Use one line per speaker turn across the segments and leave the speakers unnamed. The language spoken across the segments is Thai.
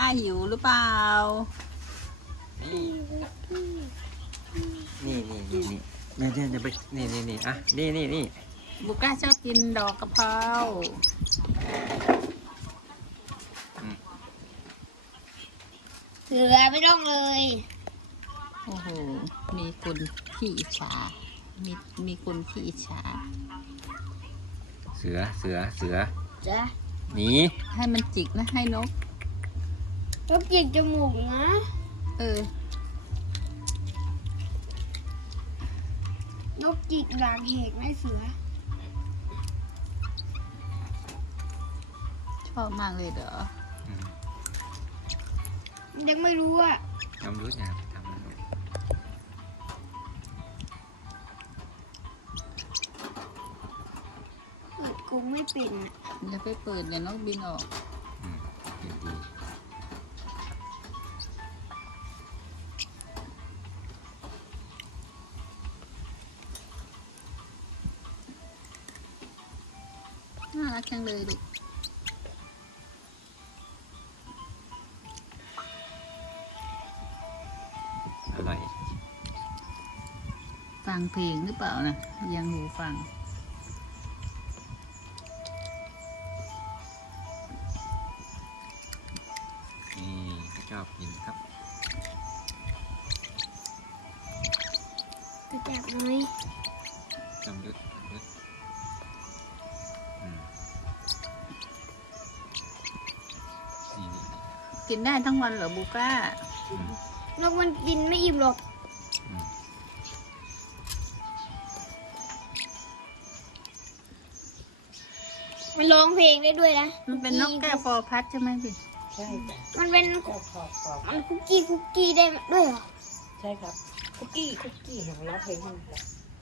หิวหรือเปล่า
นี่จะไปนี่อ่ะนี่
บุก้าชอบกินดอกกะเพรา
เสือไม่ต้องเลย
โอ้โหมีคนขี้อิจฉามีคนขี้อิจฉา
เสือ
จ้ะ
หนี
ให้มันจิกนะให้นก
นกจิกจมูกนะ
เออน
กจิกหลังเหกไม่เสือ
ชอบมากเลยเหรอ
ยังไม่รู้อ่ะ
ทำรู้ยังทำมัน
เปิดกรงไม่เป็นอะ
อย่าไปเปิดเดี๋ยวนกบินออก
เป็นดี
น่ารักจังเลยลูก
อร่อย
ฟังเพลงหรือเปล่านะยังหูฟัง
นี่ชอบกินครับ
กระจับน้อย
จำยุดนี่
กินได้ทั้งวันเหรอบุก้าน
กมันกินไม่อิ่มหรอก มันร้องเพลงได้ด้วยนะ
มันเป็นนกแก้วฟอร์พัดใช่ไหมพี่
ใช่จ้ะ
มันเป็น
ขอบ
มันคุกกี้ได้ด้วยเหรอ
ใช่ครับ คุกกี้ของร้องเพลงให้มันแหละ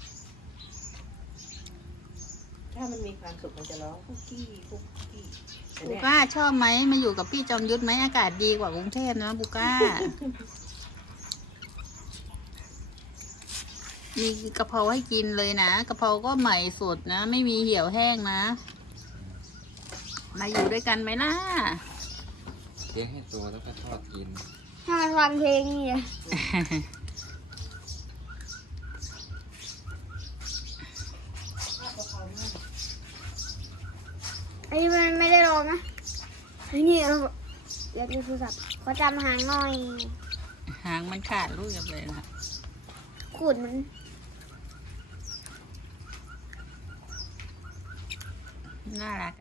ถ้ามันมีความสุขมันจะร้องคุกกี้แต่
บุ
เนี่ย
ก้าชอบไหมมาอยู่กับพี่จอมยุทธไหมอากาศดีกว่ากรุงเทพนะบุก้า มีกะเพราให้กินเลยนะกะเพราก็ใหม่สดนะ ไม่มีเหี่ยวแห้งนะ มาอยู่ด้วยกันไหมล่ะ
เลี้ยงให้โตแล้วก็ทอดกิน
ถ้ามันฟังเพลงนี่อะไอ้นี่มันไม่ได้ร้องนะไอ้นี่เราอยากดูโทรศัพท์ขอจำหางหน่อย
หางมันขาดลูกอย่างเลยนะ
ขูดมัน
น่ารัก